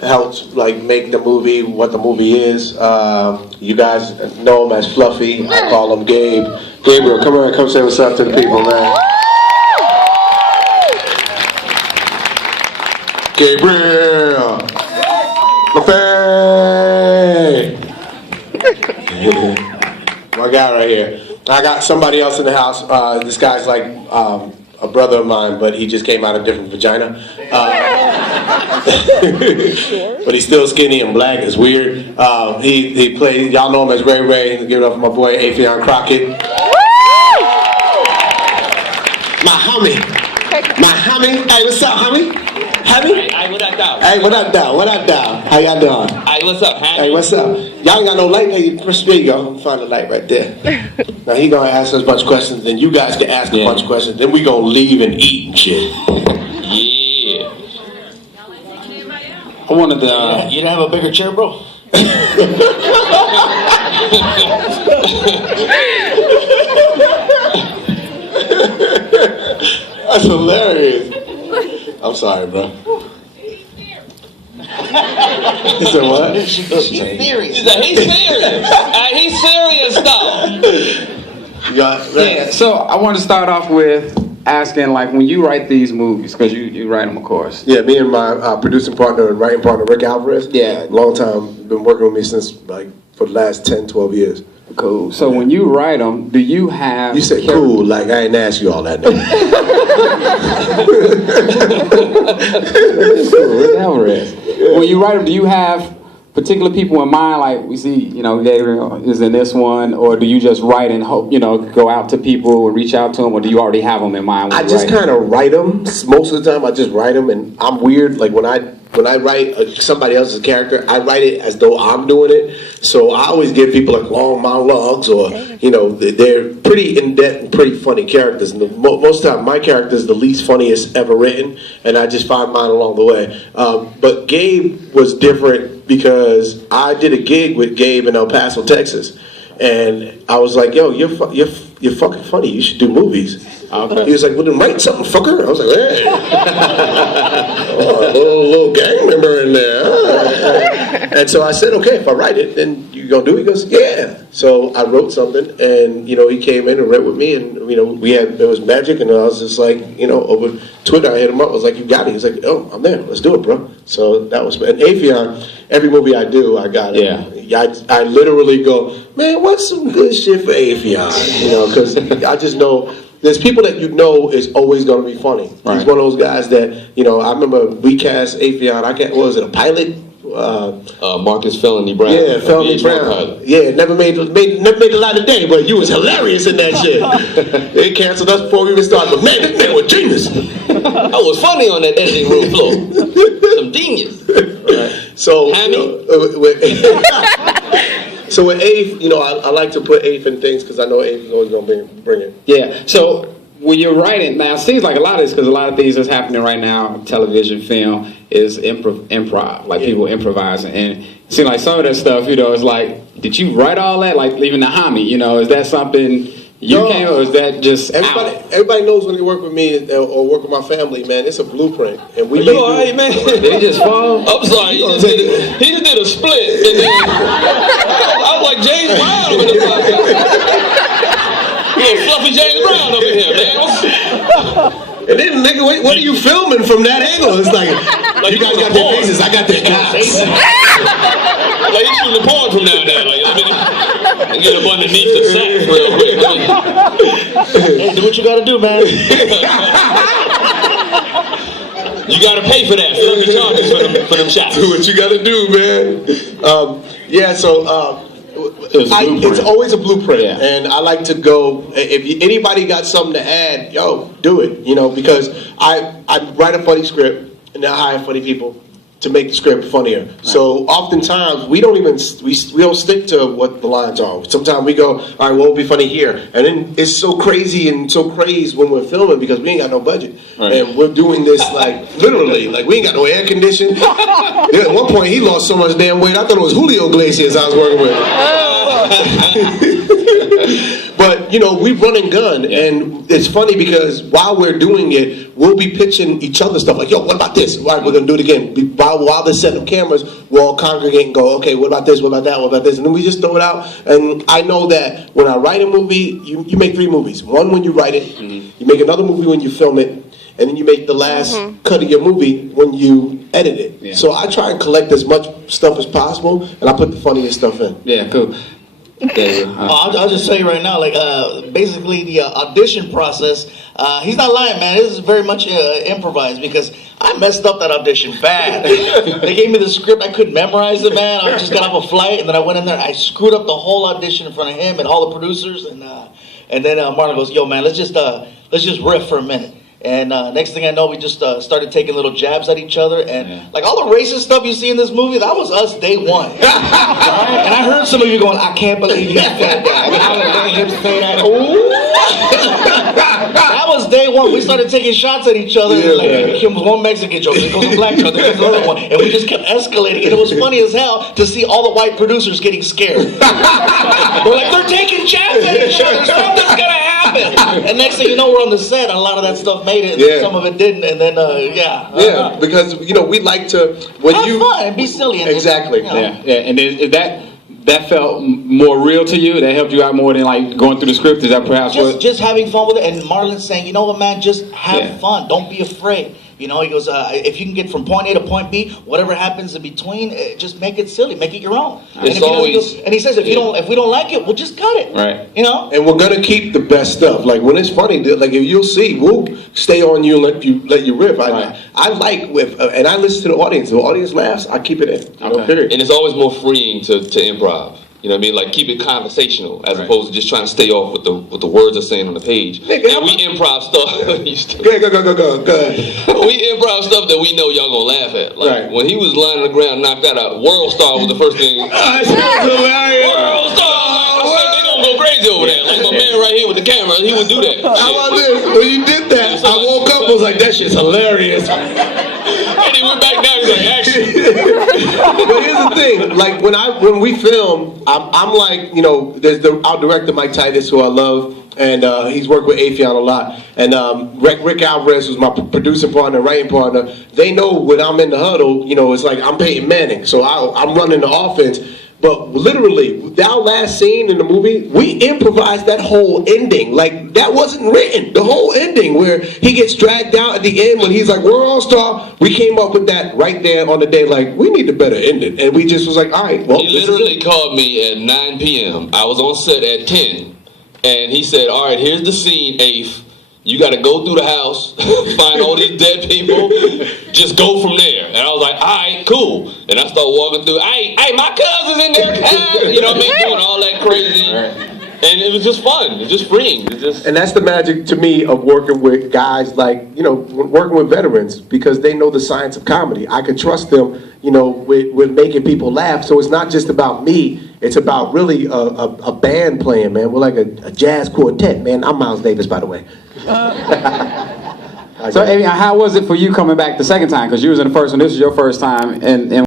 helped like make the movie what the movie is. You guys know him as Fluffy. I call him Gabe. Gabriel, come here and come say what's up to the people, man. Gabriel! Buffet! My guy right here. I got somebody else in the house. This guy's like a brother of mine, but he just came out of a different vagina. But he's still skinny and black. It's weird. He played. Y'all know him as Ray Ray. Give it up for my boy Afion Crockett. My homie. My homie. Hey, what's up, homie? Homie? Hey, what up, dog? Hey, what up, dog? What up, dog? How y'all doing? Hey, what's up, homie? Hey, what's up? Y'all ain't got no light? Hey, there you go. Find the light right there. Now he gonna ask us a bunch of questions, then you guys can ask a bunch of questions, then we gonna leave and eat and shit. Yeah. I wanted to. You didn't have a bigger chair, bro? That's hilarious. I'm sorry, bro. He said what? He's serious. He's serious. He's serious, though. Yeah, so I want to start off with asking, like, when you write these movies, because you write them, of course. Yeah, me and my producing partner and writing partner, Rick Alvarez. Yeah. Long time. Been working with me since, like, for the last 10, 12 years. Cool. So when you write them, do you have... You said cool, like I ain't asked you all that. Cool, Rick Alvarez. When you write them, do you have particular people in mind, like we see, you know, Gabriel is in this one, or do you just write and hope, you know, go out to people or reach out to them, or do you already have them in mind? I just kind of write them. Most of the time I just write them, and I'm weird. Like when I write somebody else's character, I write it as though I'm doing it. So I always give people like long monologues, or, you know, they're pretty in-depth and pretty funny characters. And most of the time my character is the least funniest ever written, and I just find mine along the way. But Gabe was different because I did a gig with Gabe in El Paso, Texas, and I was like, "Yo, you're fucking funny. You should do movies." Okay. He was like, "Well, then write something, fucker." I was like, "Hey, little gang member in there." And so I said, "Okay, if I write it, then you gonna do it?" He goes, "Yeah." So I wrote something, and you know, he came in and read with me, and you know, there was magic, and I was just like, you know, over Twitter, I hit him up. I was like, "You got it." He's like, "Oh, I'm there. Let's do it, bro." So that was, and Afion, every movie I do, I got it. Yeah. I literally go, "Man, what's some good shit for Afion?" You know, because I just know. There's people that you know is always going to be funny. Right. He's one of those guys that, you know, I remember we cast Afion, what was it, a pilot? Marcus Felony Brown. Yeah, Felony Brown. Yeah, never made the light of day, but you was hilarious in that shit. They canceled us before we even started, but man, this man was genius. I was funny on that editing room floor. Some genius. Right. So, so with Afe, you know, I like to put Afe in things because I know Afe is always going to bring it. Yeah, so when you're writing, now it seems like a lot of this, because a lot of things that's happening right now, television, film, is improv, like people improvising. And it seems like some of that stuff, you know, is like, did you write all that? Like leaving the homie, you know, is that something you came, or is that just everybody knows when they work with me or work with my family, man, it's a blueprint. And we you all right, man? Did he just fall? I'm sorry, he just did a split, and then I was like James Brown over the podcast. Little fluffy James Brown over here, man. And then, nigga, what are you filming from that angle? It's like you guys got their faces, I got their cocks. Like you shooting the porn from down there. Like, I get up underneath the sack real quick. Hey, do what you gotta do, man. You gotta pay for that. Fill the charges for them shots. Do what you gotta do, man. It's always a blueprint, and I like to go. If anybody got something to add, yo, do it. You know, because I write a funny script and I hire funny people to make the script funnier. Right. So oftentimes we don't stick to what the lines are. Sometimes we go, all right, what will be funny here? And then it's so crazy and so crazed when we're filming because we ain't got no budget. Right. And we're doing this like literally, like we ain't got no air conditioning. Yeah, at one point he lost so much damn weight, I thought it was Julio Iglesias I was working with. But, you know, we run and gun, and it's funny because while we're doing it, we'll be pitching each other stuff like, yo, what about this? All right, we're going to do it again. While they're setting up cameras, we'll all congregate and go, okay, what about this, what about that, what about this? And then we just throw it out. And I know that when I write a movie, you make 3 movies. One when you write it, you make another movie when you film it, and then you make the last cut of your movie when you edit it. Yeah. So I try and collect as much stuff as possible, and I put the funniest stuff in. Yeah, cool. I'll just tell you right now, like basically the audition process. He's not lying, man. This is very much improvised because I messed up that audition bad. They gave me the script, I couldn't memorize it, man. I just got off a flight and then I went in there. I screwed up the whole audition in front of him and all the producers, and then Marlon goes, "Yo, man, let's just riff for a minute." And next thing I know, we just started taking little jabs at each other. And like all the racist stuff you see in this movie, that was us day one. And I heard some of you going, "I can't believe you said that." I was letting him say that. Ooh. That was day one. We started taking shots at each other. Yeah, Like, it became one Mexican joke, then it goes a black joke, then it goes another one. And we just kept escalating. And it was funny as hell to see all the white producers getting scared. We're like, they're taking jabs at each other. Something's going to happen. And next thing you know, we're on the set. And a lot of that stuff made it. And some of it didn't. And then, Yeah, because, you know, we like to... when have you fun and be silly. And Exactly. You know. Yeah. And is that felt more real to you? That helped you out more than like going through the script? Is that perhaps Just having fun with it, and Marlon saying, you know what, man, just have fun. Don't be afraid. You know, he goes, if you can get from point A to point B, whatever happens in between, just make it silly, make it your own. And, he says, if we don't like it, we'll just cut it. Right. You know. And we're gonna keep the best stuff. Like when it's funny, like if you'll see, we'll stay on you and let you riff. I like with, and I listen to the audience. The audience laughs, I keep it in. You know, period. And it's always more freeing to improv. You know what I mean? Like keep it conversational as opposed to just trying to stay off with the words they're saying on the page. Nigga, and we improv stuff. Go ahead. We improv stuff that we know y'all gonna laugh at. Like when he was lying on the ground, knocked that out. World Star was the first thing. World Star. I said they gonna go crazy over there. Like my man right here with the camera, he would do that. How about this? When you did that, I woke up, I was like, that shit's hilarious. And he went back down, he's like, action. But here's the thing, like when we film, I'm like, you know, there's our director Mike Titus, who I love, and he's worked with Afion a lot, and Rick Alvarez, who's my producer partner, writing partner. They know when I'm in the huddle, you know, it's like I'm Peyton Manning, so I'm running the offense. But literally, our last scene in the movie, we improvised that whole ending. Like, that wasn't written. The whole ending where he gets dragged out at the end when he's like, we're all-star. We came up with that right there on the day, like, we need a better ending. And we just was like, all right, well, he literally called me at 9 p.m. I was on set at 10. And he said, all right, here's the scene, Afe. You got to go through the house, find all these dead people, just go from there. And I was like, all right, cool. And I start walking through, hey, my cousin's in there, you know what I mean, doing all that crazy. And it was just fun. It was just freeing. And that's the magic to me of working with guys like, you know, working with veterans, because they know the science of comedy. I could trust them, you know, with making people laugh. So it's not just about me. It's about really a band playing, man. We're like a jazz quartet, man. I'm Miles Davis, by the way. So, Avion, how was it for you coming back the second time? Because you was in the first one. This was your first time in